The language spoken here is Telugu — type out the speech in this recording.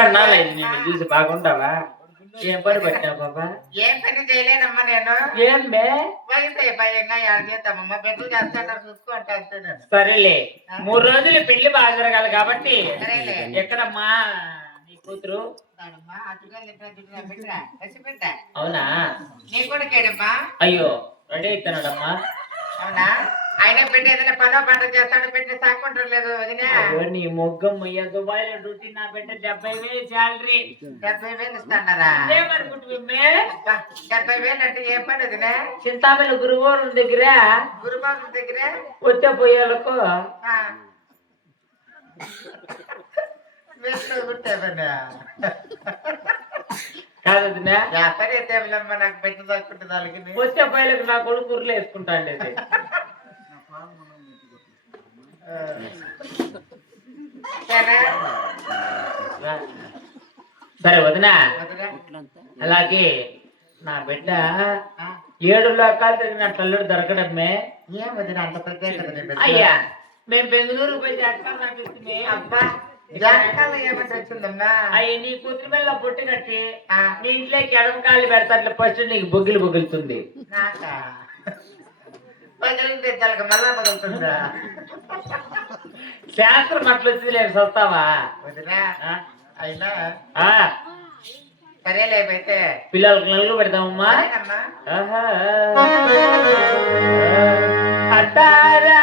ఎన్నాళ్ళైంది నేను చూసి బాగుంటావా? ఏం పని పట్టినా బాబా? ఏం పని చేయలేనమ్మా నేను. ఏం బే వయసు భయంగా యాడ్ చేద్దామమ్మా, బెడ్లు చేస్తాను చూసుకో అంటే అంతే నేను. సరేలే, 3 రోజులు పెళ్లి బాగా జరగాలి కాబట్టి. సరేలే. ఎక్కడమ్మా నీ కూతురు? అవునా? నీ కొడుకేడమ్మా? అయ్యో రెడీ అవుతున్నాడమ్మా. అవునా? ఆయన పెట్టి ఏదైనా పనో పంట చేస్తాడు, పెట్టి సాక్కుంటారు లేదు వదినా. నీ మొగ్గం అయ్యా, దుబాయ్ లో డ్యూటీ నా బిడ్డ 70,000 శాలరీ. 70,000 ఇస్తాడారా? ఏమనుకుంటున్నా? 70,000 అంటే ఏం పని వదినా? చింతామణి గురుగోళం దగ్గర గురుబాబు దగ్గర వచ్చే పోయేలకు కాదు పని అయితే నాకు పెట్టి తక్కుంటే దానికి వచ్చే పోయేలకు నా కొడుకు ఊర్లో వేసుకుంటా అండి. సరే వదినా, అలాగే నా బిడ్డ 7 లోకాలు తిరిగిన తల్లుడు దొరకడమే. ఏం వదిన అంత ప్రత్యేకత? అయ్యా మేము బెంగళూరు పోయి జాతకాలు నాకు ఇస్తుంది. అబ్బా జాతకాలు ఏమంటే వచ్చిందమ్మా? అయ్యి నీ కూతురు మీద పొట్టి కట్టి నీ ఇంట్లోకి ఎడమకాయలు పెడతాట్లు ఫస్ట్ నీకు బొగ్గులు బొగులుతుంది. నాకా పగిలింటే తలకి మళ్ళా పగులుతుందా? శాస్త్రం అట్లా వచ్చింది లేదు వస్తావా వదినా? అయినా సరేలే అయితే పిల్లలకు నలుగు పెడతామమ్మా. అట్టారా